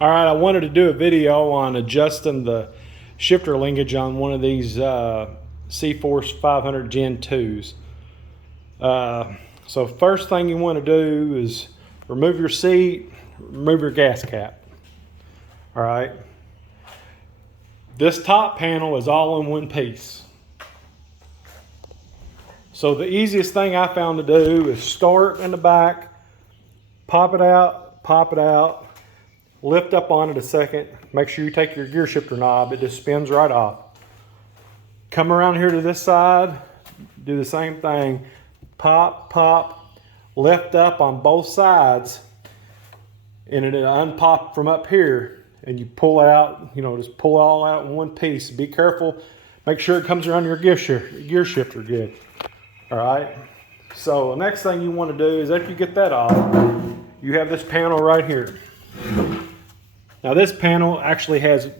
All right, I wanted to do a video on adjusting the shifter linkage on one of these cforce 500 Gen 2s. So first thing you want to do is remove your seat, remove your gas cap. All right. This top panel is all in one piece. So the easiest thing I found to do is start in the back, pop it out, lift up on it a second. Make sure you take your gear shifter knob. It just spins right off. Come around here to this side, do the same thing. Pop, lift up on both sides, and it'll unpop from up here, and you pull out, just pull it all out in one piece. Be careful. Make sure it comes around your gear shifter good. All right. So the next thing you want to do is after you get that off, you have this panel right here. Now this panel actually has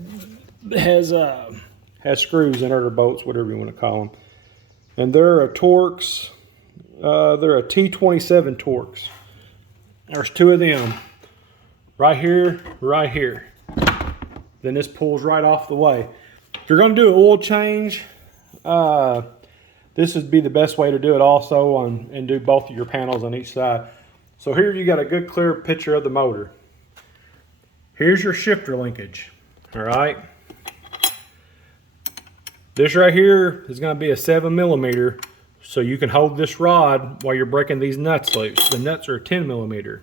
screws in it, or bolts, whatever you want to call them, and they're a Torx. They're a T27 Torx. There's two of them, right here, right here. Then this pulls right off the way. If you're going to do an oil change, this would be the best way to do it also, and do both of your panels on each side. So here you got a good clear picture of the motor. Here's your shifter linkage, all right? This right here is going to be a 7mm, so you can hold this rod while you're breaking these nuts loose. The nuts are 10mm.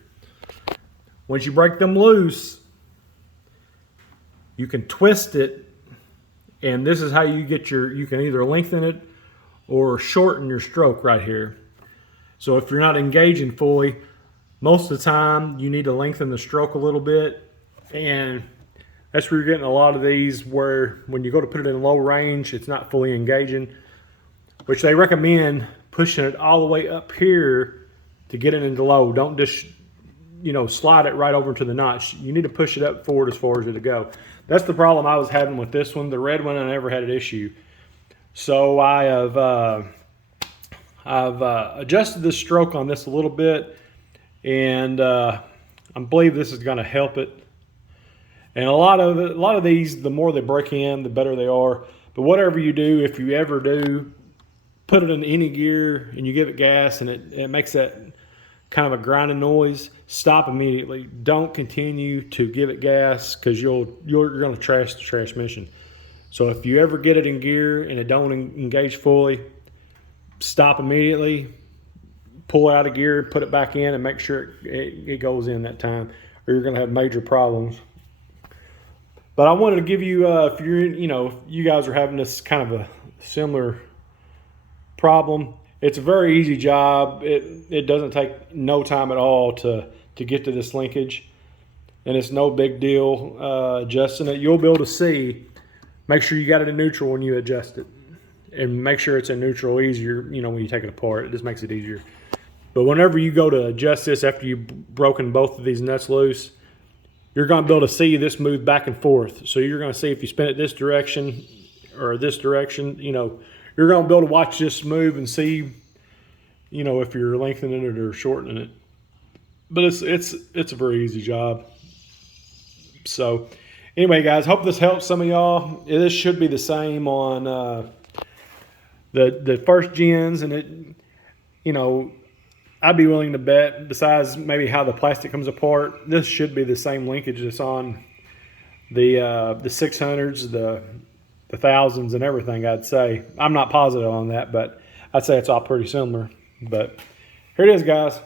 Once you break them loose, you can twist it, and this is how you get you can either lengthen it or shorten your stroke right here. So if you're not engaging fully, most of the time you need to lengthen the stroke a little bit, and that's where you're getting a lot of these where when you go to put it in low range, it's not fully engaging, which they recommend pushing it all the way up here to get it into low. Don't just, slide it right over to the notch. You need to push it up forward as far as it'll go. That's the problem I was having with this one. The red one, I never had an issue. So I've adjusted the stroke on this a little bit, and I believe this is going to help it. And a lot of these, the more they break in, the better they are. But whatever you do, if you ever do, put it in any gear and you give it gas and it makes that kind of a grinding noise, stop immediately. Don't continue to give it gas, because you're going to trash the transmission. So if you ever get it in gear and it don't engage fully, stop immediately, pull it out of gear, put it back in, and make sure it goes in that time, or you're going to have major problems. But I wanted to give you, if you're, if you guys are having this kind of a similar problem, it's a very easy job. It doesn't take no time at all to get to this linkage, and it's no big deal adjusting it. You'll be able to see. Make sure you got it in neutral when you adjust it, and make sure it's in neutral easier, when you take it apart. It just makes it easier. But whenever you go to adjust this after you've broken both of these nuts loose, you're going to be able to see this move back and forth. So you're going to see if you spin it this direction or this direction, you're going to be able to watch this move and see, if you're lengthening it or shortening it. But it's a very easy job. So anyway, guys, hope this helps some of y'all. This should be the same on the first gens, and it, I'd be willing to bet, besides maybe how the plastic comes apart, this should be the same linkage that's on the 600s, the 1000s, and everything. I'd say I'm not positive on that, but I'd say it's all pretty similar. But here it is, guys.